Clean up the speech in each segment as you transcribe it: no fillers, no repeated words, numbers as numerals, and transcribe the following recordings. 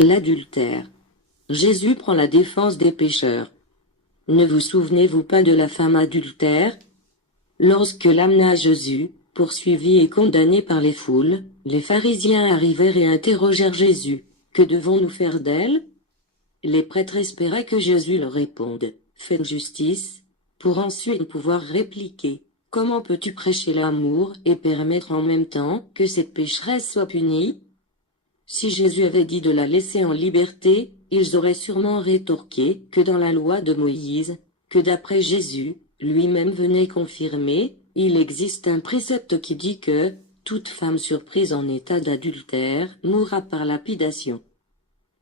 L'adultère. Jésus prend la défense des pécheurs. Ne vous souvenez-vous pas de la femme adultère? Lorsque l'amena Jésus, poursuivi et condamné par les foules, les pharisiens arrivèrent et interrogèrent Jésus. Que devons-nous faire d'elle? Les prêtres espéraient que Jésus leur réponde, faites justice, pour ensuite pouvoir répliquer, comment peux-tu prêcher l'amour et permettre en même temps que cette pécheresse soit punie? Si Jésus avait dit de la laisser en liberté, ils auraient sûrement rétorqué que dans la loi de Moïse, que d'après Jésus, lui-même venait confirmer, il existe un précepte qui dit que toute femme surprise en état d'adultère mourra par lapidation.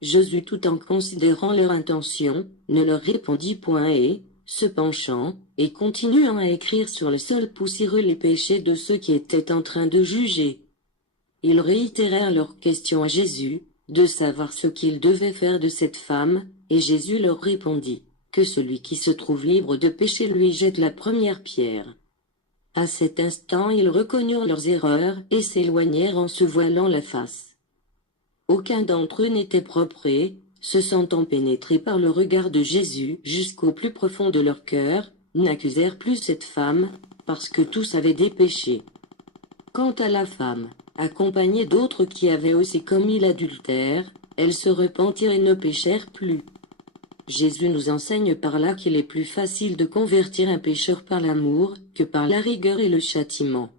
Jésus, tout en considérant leur intention, ne leur répondit point et, se penchant, et continuant à écrire sur le sol poussiéreux les péchés de ceux qui étaient en train de juger. Ils réitérèrent leur question à Jésus, de savoir ce qu'ils devaient faire de cette femme, et Jésus leur répondit, que celui qui se trouve libre de péché lui jette la première pierre. À cet instant ils reconnurent leurs erreurs et s'éloignèrent en se voilant la face. Aucun d'entre eux n'était propre et, se sentant pénétrés par le regard de Jésus jusqu'au plus profond de leur cœur, n'accusèrent plus cette femme, parce que tous avaient des péchés. Quant à la femme, accompagnée d'autres qui avaient aussi commis l'adultère, elles se repentirent et ne péchèrent plus. Jésus nous enseigne par là qu'il est plus facile de convertir un pécheur par l'amour que par la rigueur et le châtiment.